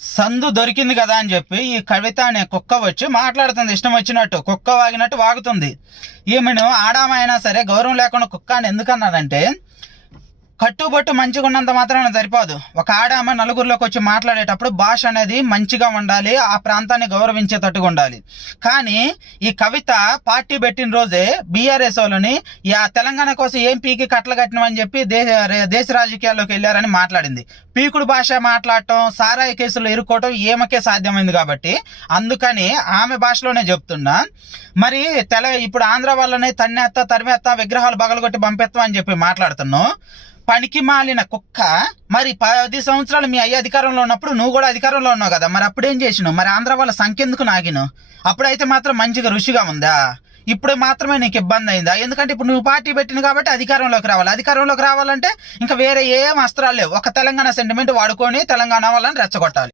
సందు దొరికింది కదా అని చెప్పి ఈ కవిత అనే కుక్క వచ్చి మాట్లాడుతుంది, ఇష్టం వచ్చినట్టు కుక్క వాగినట్టు వాగుతుంది. ఈమెను ఆడామైనా సరే గౌరవం లేకుండా కుక్క అని ఎందుకన్నానంటే, కట్టుబొట్టు మంచిగా ఉన్నంత మాత్రాన సరిపోదు. ఒక ఆడామ నలుగురిలోకి వచ్చి మాట్లాడేటప్పుడు భాష అనేది మంచిగా ఉండాలి, ఆ ప్రాంతాన్ని గౌరవించేటట్టుగా ఉండాలి. కానీ ఈ కవిత పార్టీ పెట్టిన రోజే బీఆర్ఎస్ వాళ్ళని ఆ తెలంగాణ కోసం ఏం పీకి కట్టలు కట్టినమని చెప్పి దేశ రాజకీయాల్లోకి వెళ్ళారని మాట్లాడింది. పీకుడు భాష మాట్లాడటం, సారాయి కేసులు ఇరుక్కోవటం ఏమకే సాధ్యమైంది కాబట్టి అందుకని ఆమె భాషలోనే చెప్తున్నా. మరి ఇప్పుడు ఆంధ్ర వాళ్ళని తరిమేత్తా విగ్రహాలు బగలగొట్టి పంపిస్తాం అని చెప్పి మాట్లాడుతున్నావు. పనికి మాలిన కుక్క. మరి 10 సంవత్సరాలు మీ అయ్య అధికారంలో ఉన్నప్పుడు నువ్వు కూడా అధికారంలో ఉన్నావు కదా, మరి అప్పుడేం చేసినావు? మరి ఆంధ్ర వాళ్ళ సంఖ్యెందుకు నాగిను? అప్పుడైతే మాత్రం మంచిగా రుచిగా ఉందా? ఇప్పుడు మాత్రమే నీకు ఇబ్బంది అయిందా? ఎందుకంటే ఇప్పుడు నువ్వు పార్టీ పెట్టిన కాబట్టి అధికారంలోకి రావాలి. అధికారంలోకి రావాలంటే ఇంకా వేరే ఏం అస్త్రాలు లేవు, ఒక తెలంగాణ సెంటిమెంట్ వాడుకొని తెలంగాణ వాళ్ళని రెచ్చగొట్టాలి.